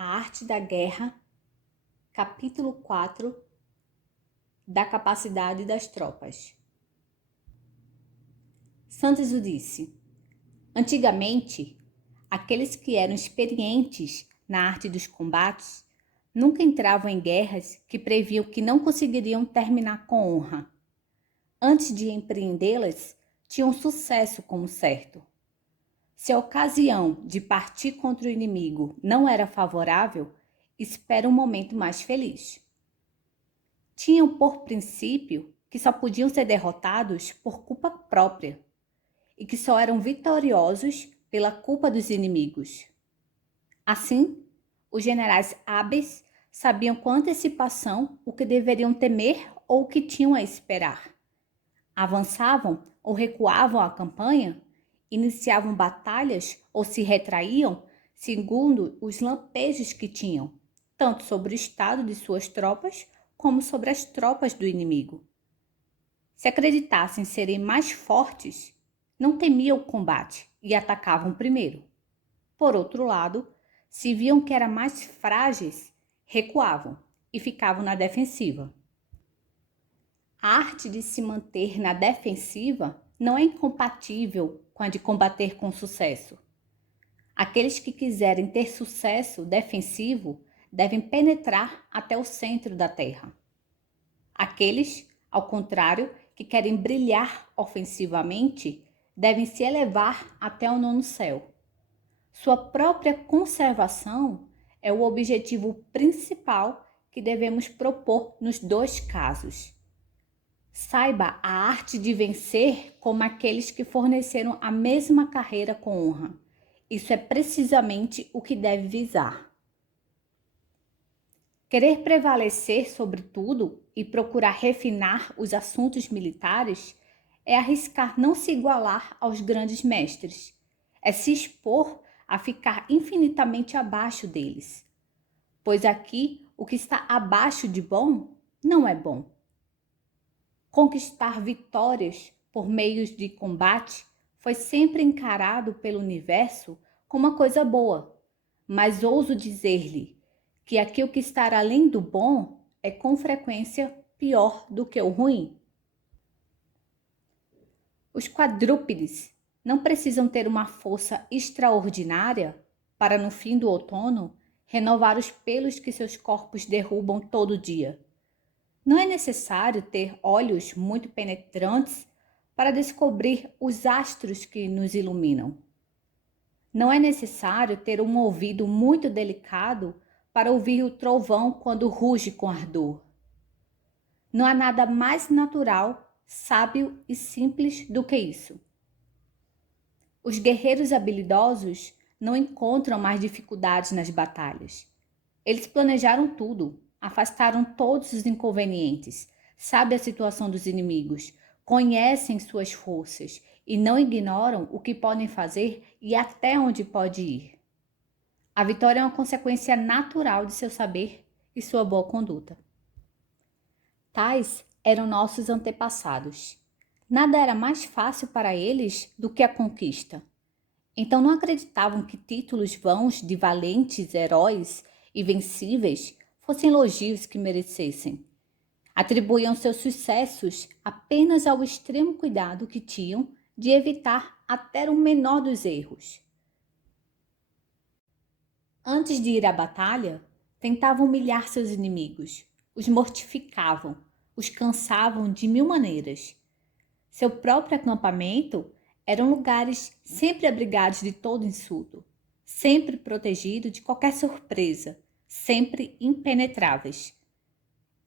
A Arte da Guerra, capítulo 4, da capacidade das tropas. Sun Tzu disse: antigamente, aqueles que eram experientes na arte dos combates nunca entravam em guerras que previam que não conseguiriam terminar com honra. Antes de empreendê-las, tinham sucesso como certo. Se a ocasião de partir contra o inimigo não era favorável, espera um momento mais feliz. Tinham por princípio que só podiam ser derrotados por culpa própria e que só eram vitoriosos pela culpa dos inimigos. Assim, os generais hábeis sabiam com antecipação o que deveriam temer ou o que tinham a esperar. Avançavam ou recuavam a campanha, iniciavam batalhas ou se retraíam segundo os lampejos que tinham, tanto sobre o estado de suas tropas como sobre as tropas do inimigo. Se acreditassem serem mais fortes, não temiam o combate e atacavam primeiro. Por outro lado, se viam que eram mais frágeis, recuavam e ficavam na defensiva. A arte de se manter na defensiva não é incompatível com a de combater com sucesso. Aqueles que quiserem ter sucesso defensivo devem penetrar até o centro da terra. Aqueles, ao contrário, que querem brilhar ofensivamente, devem se elevar até o nono céu. Sua própria conservação é o objetivo principal que devemos propor nos dois casos. Saiba a arte de vencer como aqueles que forneceram a mesma carreira com honra. Isso é precisamente o que deve visar. Querer prevalecer sobre tudo e procurar refinar os assuntos militares é arriscar não se igualar aos grandes mestres, é se expor a ficar infinitamente abaixo deles. Pois aqui o que está abaixo de bom não é bom. Conquistar vitórias por meios de combate foi sempre encarado pelo universo como uma coisa boa, mas ouso dizer-lhe que aquilo que está além do bom é com frequência pior do que o ruim. Os quadrúpedes não precisam ter uma força extraordinária para, no fim do outono, renovar os pelos que seus corpos derrubam todo dia. Não é necessário ter olhos muito penetrantes para descobrir os astros que nos iluminam. Não é necessário ter um ouvido muito delicado para ouvir o trovão quando ruge com ardor. Não há nada mais natural, sábio e simples do que isso. Os guerreiros habilidosos não encontram mais dificuldades nas batalhas. Eles planejaram tudo, afastaram todos os inconvenientes, sabem a situação dos inimigos, conhecem suas forças e não ignoram o que podem fazer e até onde pode ir. A vitória é uma consequência natural de seu saber e sua boa conduta. Tais eram nossos antepassados. Nada era mais fácil para eles do que a conquista. Então não acreditavam que títulos vãos de valentes heróis e vencíveis fossem elogios que merecessem. Atribuíam seus sucessos apenas ao extremo cuidado que tinham de evitar até o menor dos erros. Antes de ir à batalha, tentavam humilhar seus inimigos, os mortificavam, os cansavam de mil maneiras. Seu próprio acampamento eram lugares sempre abrigados de todo insulto, sempre protegidos de qualquer surpresa, sempre impenetráveis.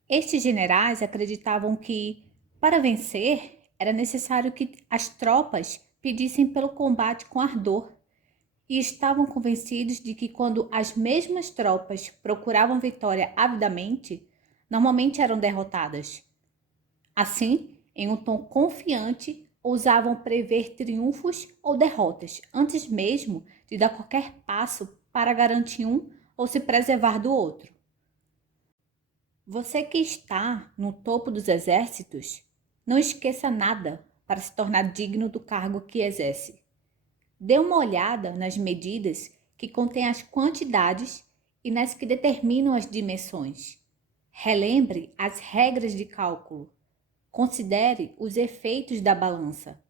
Estes generais acreditavam que, para vencer, era necessário que as tropas pedissem pelo combate com ardor, e estavam convencidos de que quando as mesmas tropas procuravam vitória avidamente, normalmente eram derrotadas. Assim, em um tom confiante, ousavam prever triunfos ou derrotas antes mesmo de dar qualquer passo para garantir um ou se preservar do outro. Você que está no topo dos exércitos, não esqueça nada para se tornar digno do cargo que exerce. Dê uma olhada nas medidas que contêm as quantidades e nas que determinam as dimensões. Relembre as regras de cálculo. Considere os efeitos da balança.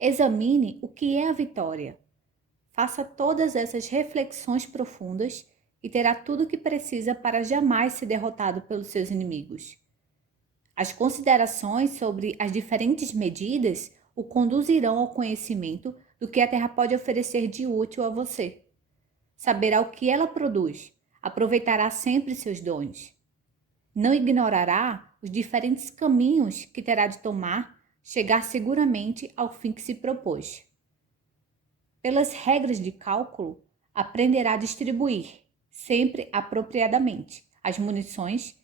Examine o que é a vitória. Faça todas essas reflexões profundas e terá tudo o que precisa para jamais ser derrotado pelos seus inimigos. As considerações sobre as diferentes medidas o conduzirão ao conhecimento do que a Terra pode oferecer de útil a você. Saberá o que ela produz, aproveitará sempre seus dons. Não ignorará os diferentes caminhos que terá de tomar, chegar seguramente ao fim que se propôs. Pelas regras de cálculo, aprenderá a distribuir, sempre apropriadamente, as munições,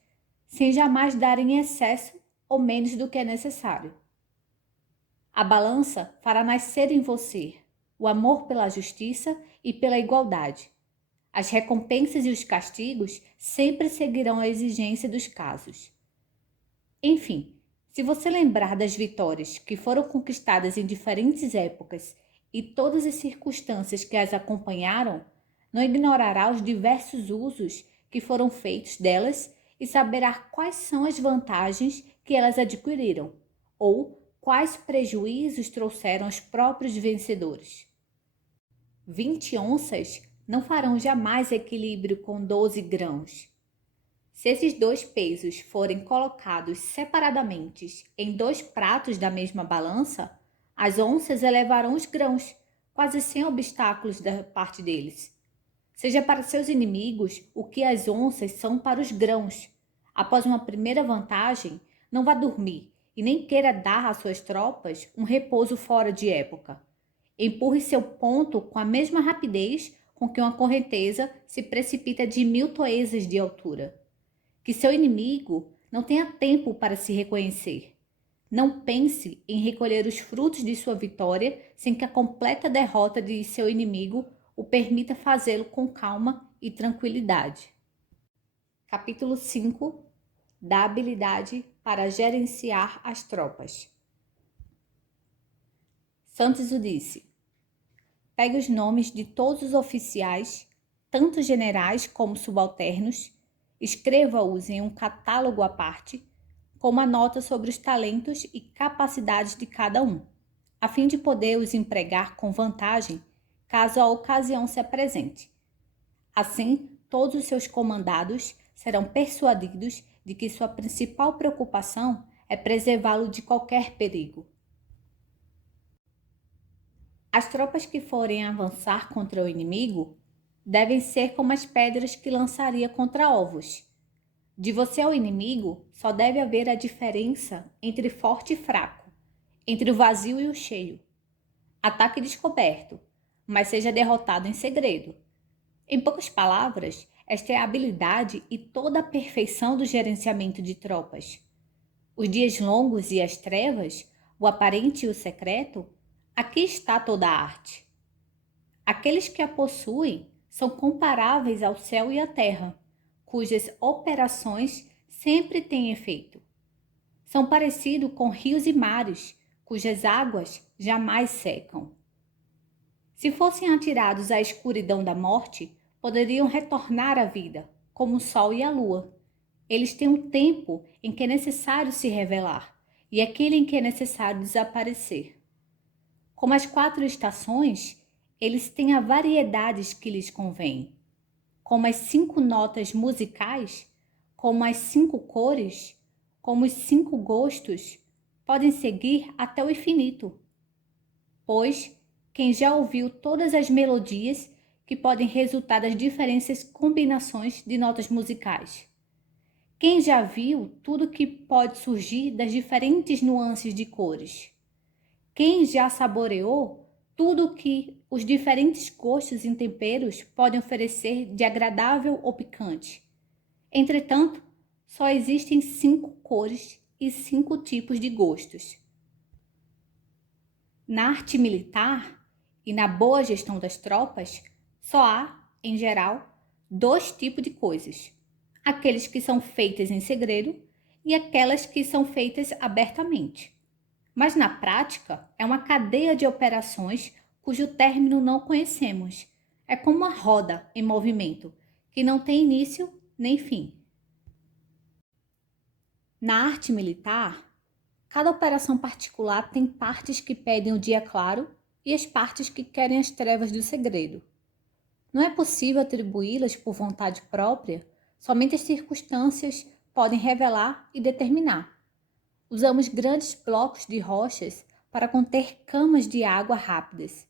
sem jamais dar em excesso ou menos do que é necessário. A balança fará nascer em você o amor pela justiça e pela igualdade. As recompensas e os castigos sempre seguirão a exigência dos casos. Enfim, se você lembrar das vitórias que foram conquistadas em diferentes épocas e todas as circunstâncias que as acompanharam, não ignorará os diversos usos que foram feitos delas e saberá quais são as vantagens que elas adquiriram, ou quais prejuízos trouxeram aos próprios vencedores. 20 onças não farão jamais equilíbrio com 12 grãos. Se esses dois pesos forem colocados separadamente em dois pratos da mesma balança, as onças elevarão os grãos, quase sem obstáculos da parte deles. Seja para seus inimigos o que as onças são para os grãos. Após uma primeira vantagem, não vá dormir e nem queira dar às suas tropas um repouso fora de época. Empurre seu ponto com a mesma rapidez com que uma correnteza se precipita de 1000 toesas de altura. Que seu inimigo não tenha tempo para se reconhecer. Não pense em recolher os frutos de sua vitória sem que a completa derrota de seu inimigo o permita fazê-lo com calma e tranquilidade. Capítulo 5 da habilidade para gerenciar as tropas. Santos o disse: pegue os nomes de todos os oficiais, tanto generais como subalternos, escreva-os em um catálogo à parte, com uma nota sobre os talentos e capacidades de cada um, a fim de poder os empregar com vantagem caso a ocasião se apresente. Assim, todos os seus comandados serão persuadidos de que sua principal preocupação é preservá-lo de qualquer perigo. As tropas que forem avançar contra o inimigo devem ser como as pedras que lançaria contra ovos. De você ao inimigo, só deve haver a diferença entre forte e fraco, entre o vazio e o cheio. Ataque descoberto, mas seja derrotado em segredo. Em poucas palavras, esta é a habilidade e toda a perfeição do gerenciamento de tropas. Os dias longos e as trevas, o aparente e o secreto, aqui está toda a arte. Aqueles que a possuem são comparáveis ao céu e à terra, cujas operações sempre têm efeito. São parecidos com rios e mares, cujas águas jamais secam. Se fossem atirados à escuridão da morte, poderiam retornar à vida, como o sol e a lua. Eles têm um tempo em que é necessário se revelar e aquele em que é necessário desaparecer. Como as 4 estações, eles têm a variedades que lhes convém. Como as 5 notas musicais, como as 5 cores, como os 5 gostos, podem seguir até o infinito. Pois, quem já ouviu todas as melodias que podem resultar das diferentes combinações de notas musicais? Quem já viu tudo que pode surgir das diferentes nuances de cores? Quem já saboreou tudo que os diferentes gostos e temperos podem oferecer de agradável ou picante? Entretanto, só existem 5 cores e 5 tipos de gostos. Na arte militar e na boa gestão das tropas, só há, em geral, 2 tipos de coisas: aqueles que são feitas em segredo e aquelas que são feitas abertamente. Mas na prática, é uma cadeia de operações cujo término não conhecemos. É como uma roda em movimento, que não tem início nem fim. Na arte militar, cada operação particular tem partes que pedem o dia claro e as partes que querem as trevas do segredo. Não é possível atribuí-las por vontade própria, somente as circunstâncias podem revelar e determinar. Usamos grandes blocos de rochas para conter camas de água rápidas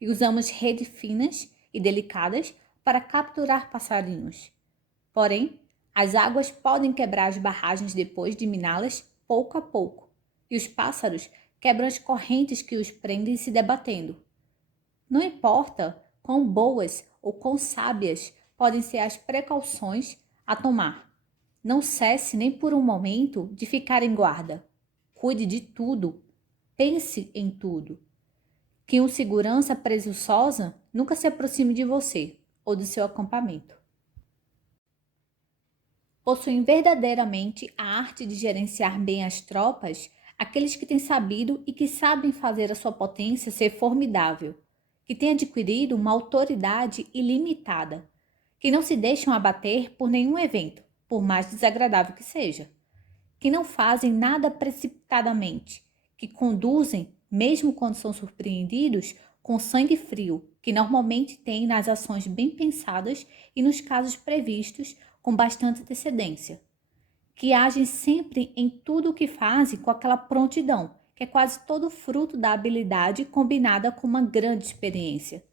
e usamos redes finas e delicadas para capturar passarinhos. Porém, as águas podem quebrar as barragens depois de miná-las pouco a pouco, e os pássaros quebram as correntes que os prendem se debatendo. Não importa quão boas ou quão sábias podem ser as precauções a tomar. Não cesse nem por um momento de ficar em guarda. Cuide de tudo. Pense em tudo. Que um segurança presunçosa nunca se aproxime de você ou do seu acampamento. Possuem verdadeiramente a arte de gerenciar bem as tropas aqueles que têm sabido e que sabem fazer a sua potência ser formidável, que têm adquirido uma autoridade ilimitada, que não se deixam abater por nenhum evento, por mais desagradável que seja, que não fazem nada precipitadamente, que conduzem, mesmo quando são surpreendidos, com sangue frio, que normalmente têm nas ações bem pensadas e nos casos previstos com bastante antecedência, que agem sempre em tudo o que fazem com aquela prontidão, que é quase todo fruto da habilidade combinada com uma grande experiência.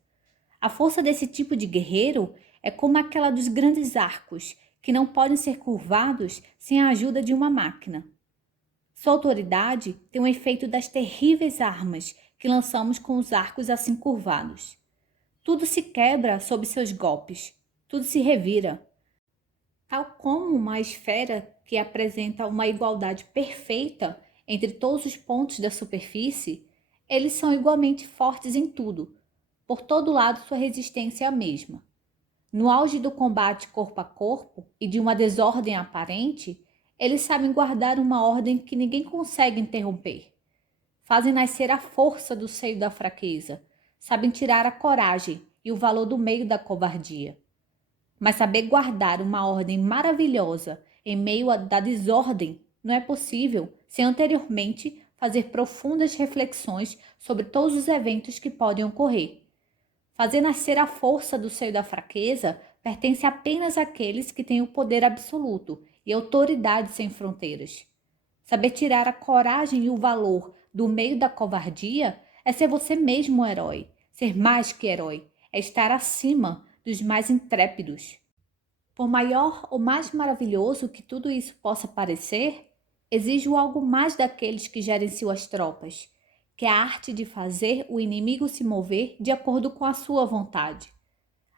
A força desse tipo de guerreiro é como aquela dos grandes arcos, que não podem ser curvados sem a ajuda de uma máquina. Sua autoridade tem o efeito das terríveis armas que lançamos com os arcos assim curvados. Tudo se quebra sob seus golpes, tudo se revira. Tal como uma esfera que apresenta uma igualdade perfeita entre todos os pontos da superfície, eles são igualmente fortes em tudo. Por todo lado, sua resistência é a mesma. No auge do combate corpo a corpo e de uma desordem aparente, eles sabem guardar uma ordem que ninguém consegue interromper. Fazem nascer a força do seio da fraqueza, sabem tirar a coragem e o valor do meio da covardia. Mas saber guardar uma ordem maravilhosa em meio da desordem não é possível sem anteriormente fazer profundas reflexões sobre todos os eventos que podem ocorrer. Fazer nascer a força do seio da fraqueza pertence apenas àqueles que têm o poder absoluto e autoridade sem fronteiras. Saber tirar a coragem e o valor do meio da covardia é ser você mesmo um herói, ser mais que herói, é estar acima dos mais intrépidos. Por maior ou mais maravilhoso que tudo isso possa parecer, exige algo mais daqueles que gerenciam as tropas, que é a arte de fazer o inimigo se mover de acordo com a sua vontade.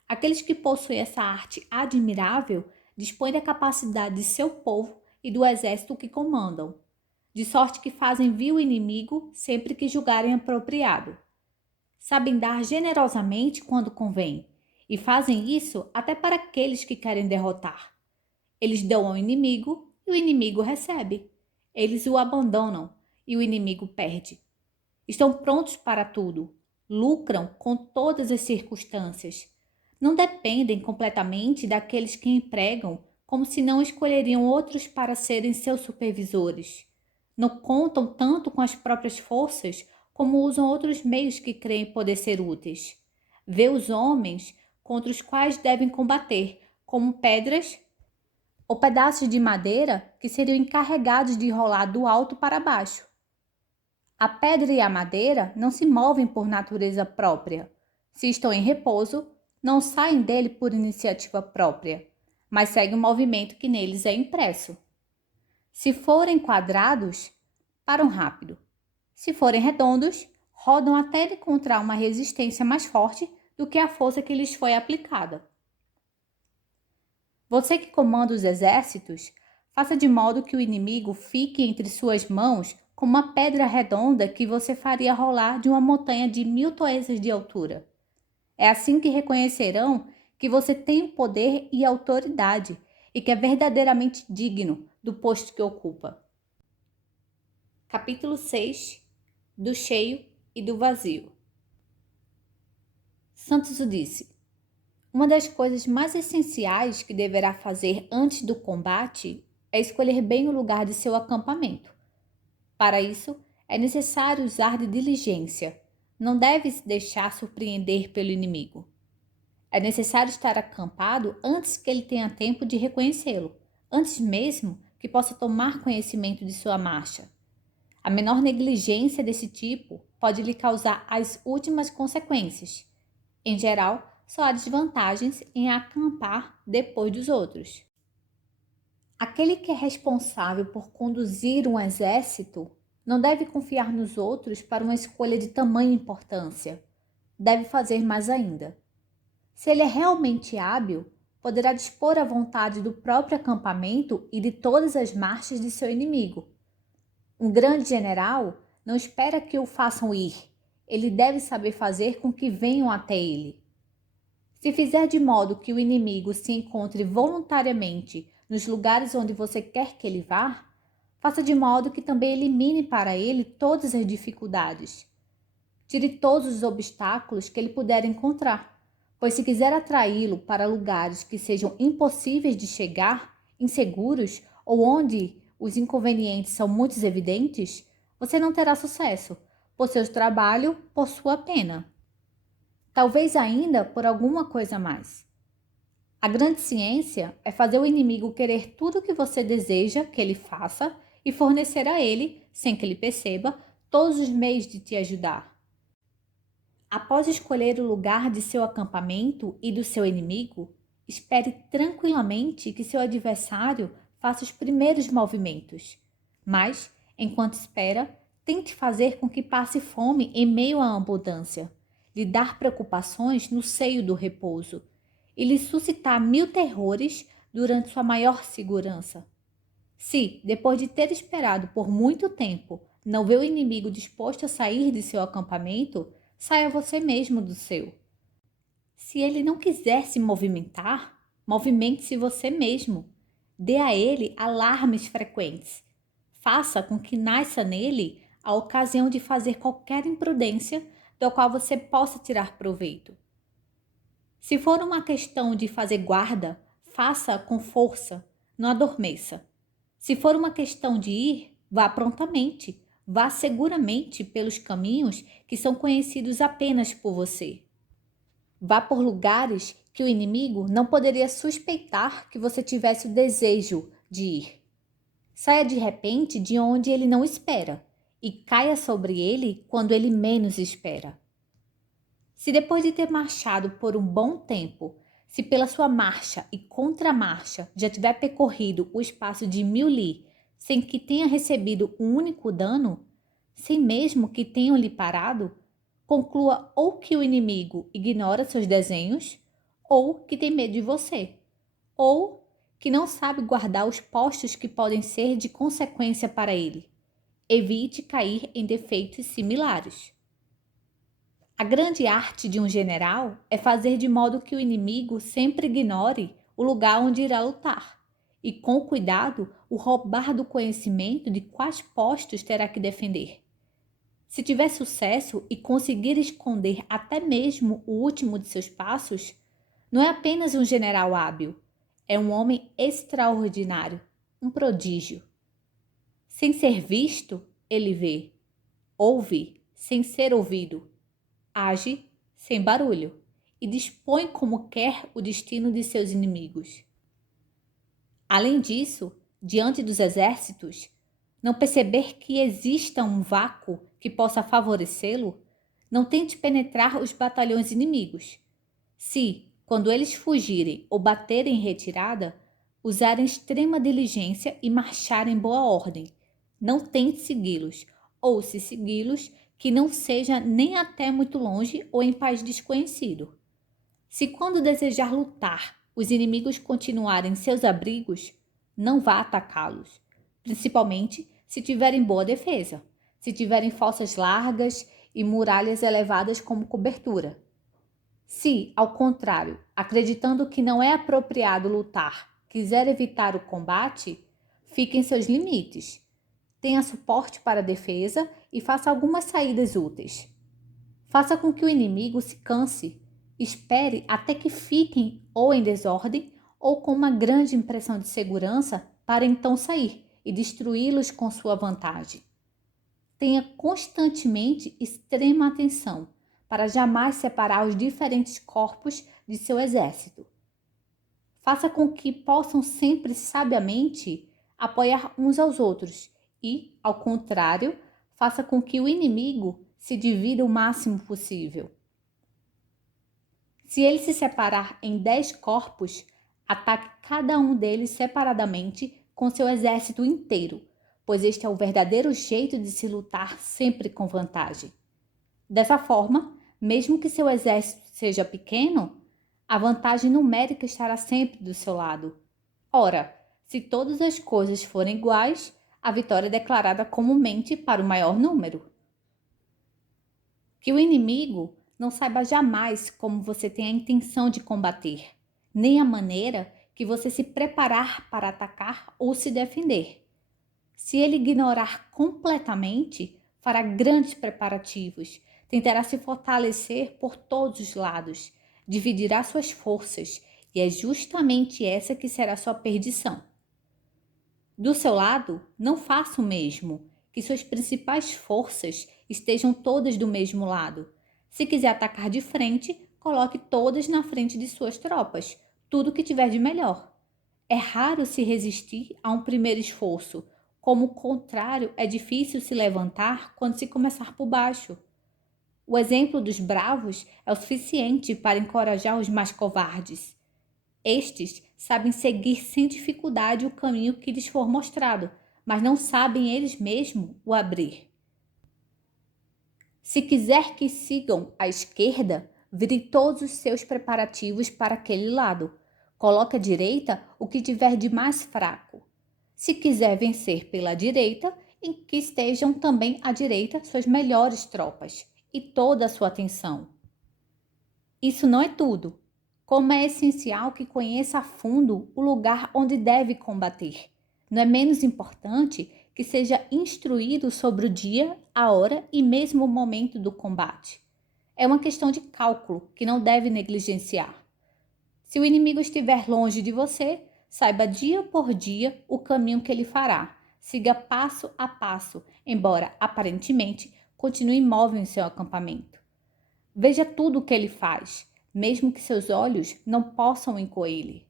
Aqueles que possuem essa arte admirável dispõem da capacidade de seu povo e do exército que comandam, de sorte que fazem vir o inimigo sempre que julgarem apropriado. Sabem dar generosamente quando convém, e fazem isso até para aqueles que querem derrotar. Eles dão ao inimigo e o inimigo recebe. Eles o abandonam e o inimigo perde. Estão prontos para tudo, lucram com todas as circunstâncias. Não dependem completamente daqueles que empregam, como se não escolheriam outros para serem seus supervisores. Não contam tanto com as próprias forças como usam outros meios que creem poder ser úteis. Vê os homens contra os quais devem combater, como pedras ou pedaços de madeira que seriam encarregados de rolar do alto para baixo. A pedra e a madeira não se movem por natureza própria. Se estão em repouso, não saem dele por iniciativa própria, mas seguem o movimento que neles é impresso. Se forem quadrados, param rápido. Se forem redondos, rodam até encontrar uma resistência mais forte do que a força que lhes foi aplicada. Você que comanda os exércitos, faça de modo que o inimigo fique entre suas mãos como uma pedra redonda que você faria rolar de uma montanha de 1000 toesas de altura. É assim que reconhecerão que você tem o poder e a autoridade e que é verdadeiramente digno do posto que ocupa. Capítulo 6. Do cheio e do vazio. Santos disse: Uma das coisas mais essenciais que deverá fazer antes do combate é escolher bem o lugar de seu acampamento. Para isso, é necessário usar de diligência. Não deve se deixar surpreender pelo inimigo. É necessário estar acampado antes que ele tenha tempo de reconhecê-lo, antes mesmo que possa tomar conhecimento de sua marcha. A menor negligência desse tipo pode lhe causar as últimas consequências. Em geral, só há desvantagens em acampar depois dos outros. Aquele que é responsável por conduzir um exército não deve confiar nos outros para uma escolha de tamanha importância. Deve fazer mais ainda. Se ele é realmente hábil, poderá dispor à vontade do próprio acampamento e de todas as marchas de seu inimigo. Um grande general não espera que o façam ir. Ele deve saber fazer com que venham até ele. Se fizer de modo que o inimigo se encontre voluntariamente nos lugares onde você quer que ele vá, faça de modo que também elimine para ele todas as dificuldades. Tire todos os obstáculos que ele puder encontrar, pois se quiser atraí-lo para lugares que sejam impossíveis de chegar, inseguros ou onde os inconvenientes são muito evidentes, você não terá sucesso, por seu trabalho, por sua pena. Talvez ainda por alguma coisa mais. A grande ciência é fazer o inimigo querer tudo o que você deseja que ele faça e fornecer a ele, sem que ele perceba, todos os meios de te ajudar. Após escolher o lugar de seu acampamento e do seu inimigo, espere tranquilamente que seu adversário faça os primeiros movimentos. Mas, enquanto espera, tente fazer com que passe fome em meio à abundância, lhe dar preocupações no seio do repouso e lhe suscitar 1000 terrores durante sua maior segurança. Se, depois de ter esperado por muito tempo, não vê o inimigo disposto a sair de seu acampamento, saia você mesmo do seu. Se ele não quiser se movimentar, movimente-se você mesmo. Dê a ele alarmes frequentes. Faça com que nasça nele a ocasião de fazer qualquer imprudência do qual você possa tirar proveito. Se for uma questão de fazer guarda, faça com força, não adormeça. Se for uma questão de ir, vá prontamente, vá seguramente pelos caminhos que são conhecidos apenas por você. Vá por lugares que o inimigo não poderia suspeitar que você tivesse o desejo de ir. Saia de repente de onde ele não espera e caia sobre ele quando ele menos espera. Se depois de ter marchado por um bom tempo, se pela sua marcha e contramarcha já tiver percorrido o espaço de 1000 li, sem que tenha recebido um único dano, sem mesmo que tenham lhe parado, conclua ou que o inimigo ignora seus desenhos, ou que tem medo de você, ou que não sabe guardar os postos que podem ser de consequência para ele. Evite cair em defeitos similares. A grande arte de um general é fazer de modo que o inimigo sempre ignore o lugar onde irá lutar e, com cuidado, o roubar do conhecimento de quais postos terá que defender. Se tiver sucesso e conseguir esconder até mesmo o último de seus passos, não é apenas um general hábil, é um homem extraordinário, um prodígio. Sem ser visto, ele vê, ouve sem ser ouvido, age sem barulho e dispõe como quer o destino de seus inimigos. Além disso, diante dos exércitos, não perceber que exista um vácuo que possa favorecê-lo, não tente penetrar os batalhões inimigos. Se, quando eles fugirem ou baterem em retirada, usarem extrema diligência e marcharem em boa ordem, não tente segui-los, ou se segui-los, que não seja nem até muito longe ou em país desconhecido. Se quando desejar lutar, os inimigos continuarem em seus abrigos, não vá atacá-los, principalmente se tiverem boa defesa, se tiverem fossas largas e muralhas elevadas como cobertura. Se, ao contrário, acreditando que não é apropriado lutar, quiser evitar o combate, fique em seus limites. Tenha suporte para a defesa e faça algumas saídas úteis. Faça com que o inimigo se canse Espere até que fiquem ou em desordem ou com uma grande impressão de segurança para então sair e destruí-los com sua vantagem. Tenha constantemente extrema atenção para jamais separar os diferentes corpos de seu exército. Faça com que possam sempre sabiamente apoiar uns aos outros e, ao contrário, faça com que o inimigo se divida o máximo possível. Se ele se separar em 10 corpos, ataque cada um deles separadamente com seu exército inteiro, pois este é o verdadeiro jeito de se lutar sempre com vantagem. Dessa forma, mesmo que seu exército seja pequeno, a vantagem numérica estará sempre do seu lado. Ora, se todas as coisas forem iguais, a vitória é declarada comumente para o maior número. Que o inimigo não saiba jamais como você tem a intenção de combater, nem a maneira que você se preparar para atacar ou se defender. Se ele ignorar completamente, fará grandes preparativos, tentará se fortalecer por todos os lados, dividirá suas forças, e é justamente essa que será sua perdição. Do seu lado, não faça o mesmo, que suas principais forças estejam todas do mesmo lado. Se quiser atacar de frente, coloque todas na frente de suas tropas, tudo que tiver de melhor. É raro se resistir a um primeiro esforço, como o contrário é difícil se levantar quando se começar por baixo. O exemplo dos bravos é o suficiente para encorajar os mais covardes. Estes sabem seguir sem dificuldade o caminho que lhes for mostrado, mas não sabem eles mesmos o abrir. Se quiser que sigam à esquerda, vire todos os seus preparativos para aquele lado. Coloque à direita o que tiver de mais fraco. Se quiser vencer pela direita, em que estejam também à direita suas melhores tropas e toda a sua atenção. Isso não é tudo. Como é essencial que conheça a fundo o lugar onde deve combater. Não é menos importante que seja instruído sobre o dia, a hora e mesmo o momento do combate. É uma questão de cálculo que não deve negligenciar. Se o inimigo estiver longe de você, saiba dia por dia o caminho que ele fará. Siga passo a passo, embora aparentemente continue imóvel em seu acampamento. Veja tudo o que ele faz, mesmo que seus olhos não possam encolher.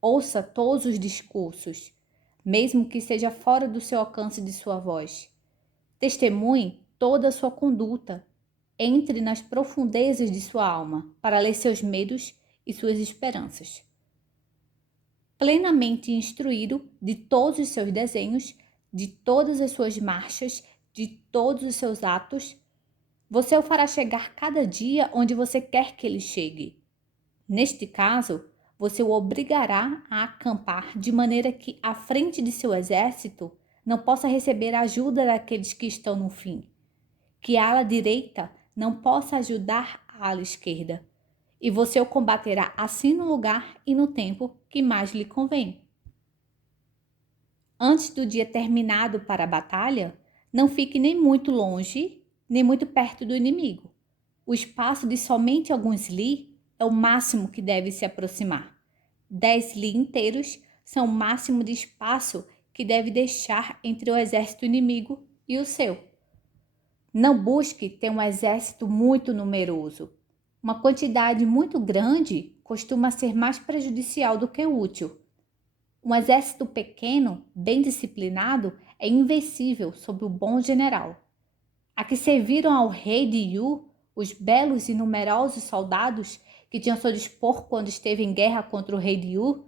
Ouça todos os discursos, mesmo que seja fora do seu alcance de sua voz. Testemunhe toda a sua conduta. Entre nas profundezas de sua alma para ler seus medos e suas esperanças. Plenamente instruído de todos os seus desenhos, de todas as suas marchas, de todos os seus atos, você o fará chegar cada dia onde você quer que ele chegue. Neste caso, você o obrigará a acampar de maneira que, à frente de seu exército, não possa receber a ajuda daqueles que estão no fim, que a ala direita não possa ajudar a ala esquerda, e você o combaterá assim no lugar e no tempo que mais lhe convém. Antes do dia terminado para a batalha, não fique nem muito longe, nem muito perto do inimigo. O espaço de somente alguns li é o máximo que deve se aproximar. 10 li inteiros são o máximo de espaço que deve deixar entre o exército inimigo e o seu. Não busque ter um exército muito numeroso. Uma quantidade muito grande costuma ser mais prejudicial do que útil. Um exército pequeno, bem disciplinado, é invencível sob o bom general. A que serviram ao rei de Yu, os belos e numerosos soldados que tinham a seu dispor quando esteve em guerra contra o rei de Yu,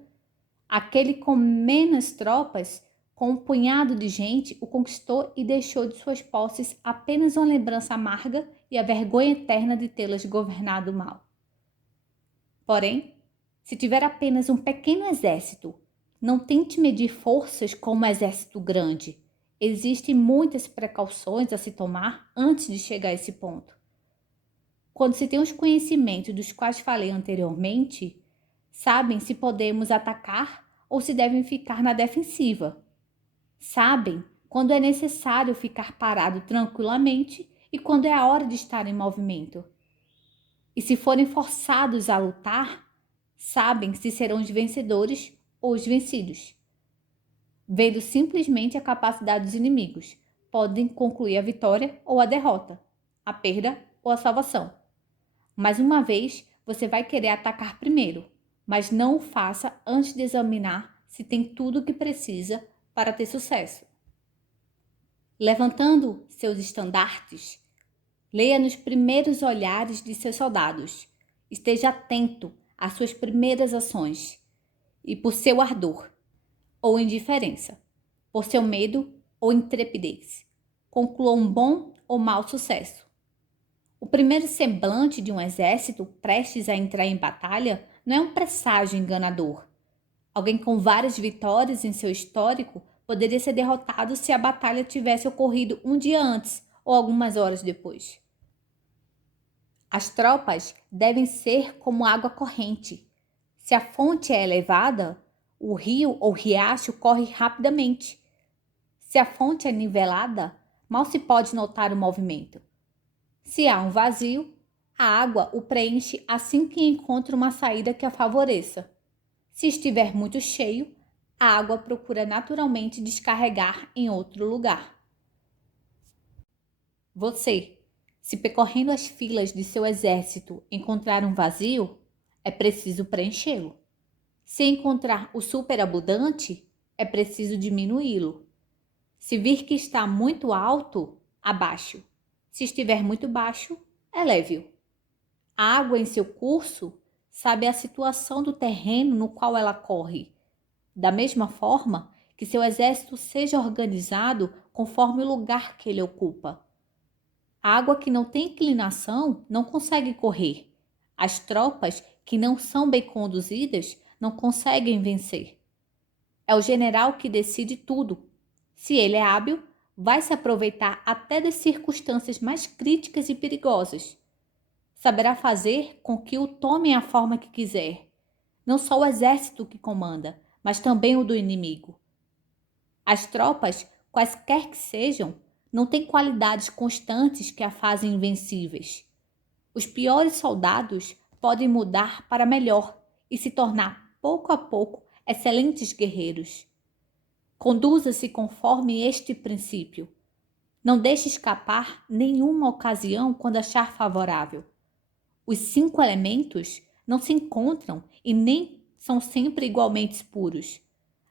aquele com menos tropas, com um punhado de gente, o conquistou e deixou de suas posses apenas uma lembrança amarga e a vergonha eterna de tê-las governado mal. Porém, se tiver apenas um pequeno exército, não tente medir forças com um exército grande. Existem muitas precauções a se tomar antes de chegar a esse ponto. Quando se tem os conhecimentos dos quais falei anteriormente, sabem se podemos atacar ou se devem ficar na defensiva. Sabem quando é necessário ficar parado tranquilamente e quando é a hora de estar em movimento. E se forem forçados a lutar, sabem se serão os vencedores ou os vencidos. Vendo simplesmente a capacidade dos inimigos, podem concluir a vitória ou a derrota, a perda ou a salvação. Mais uma vez, você vai querer atacar primeiro, mas não o faça antes de examinar se tem tudo o que precisa para ter sucesso. Levantando seus estandartes, leia nos primeiros olhares de seus soldados. Esteja atento às suas primeiras ações e por seu ardor ou indiferença, por seu medo ou intrepidez. Conclua um bom ou mau sucesso. O primeiro semblante de um exército prestes a entrar em batalha não é um presságio enganador. Alguém com várias vitórias em seu histórico poderia ser derrotado se a batalha tivesse ocorrido um dia antes ou algumas horas depois. As tropas devem ser como água corrente. Se a fonte é elevada, o rio ou riacho corre rapidamente. Se a fonte é nivelada, mal se pode notar o movimento. Se há um vazio, a água o preenche assim que encontra uma saída que a favoreça. Se estiver muito cheio, a água procura naturalmente descarregar em outro lugar. Você, se percorrendo as filas de seu exército encontrar um vazio, é preciso preenchê-lo. Se encontrar o superabundante, é preciso diminuí-lo. Se vir que está muito alto, abaixo. Se estiver muito baixo, eleve-o. A água em seu curso sabe a situação do terreno no qual ela corre. Da mesma forma que seu exército seja organizado conforme o lugar que ele ocupa. A água que não tem inclinação não consegue correr. As tropas que não são bem conduzidas não conseguem vencer. É o general que decide tudo. Se ele é hábil, vai se aproveitar até das circunstâncias mais críticas e perigosas. Saberá fazer com que o tomem a forma que quiser. Não só o exército que comanda, mas também o do inimigo. As tropas, quaisquer que sejam, não têm qualidades constantes que a fazem invencíveis. Os piores soldados podem mudar para melhor e se tornar, pouco a pouco, excelentes guerreiros. Conduza-se conforme este princípio. Não deixe escapar nenhuma ocasião quando achar favorável. Os 5 elementos não se encontram e nem são sempre igualmente puros.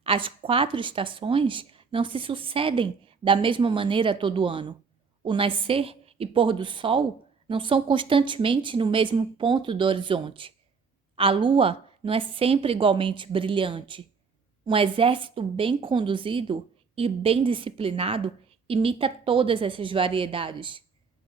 As 4 estações não se sucedem da mesma maneira todo ano. O nascer e pôr do sol não são constantemente no mesmo ponto do horizonte. A lua não é sempre igualmente brilhante. Um exército bem conduzido e bem disciplinado imita todas essas variedades.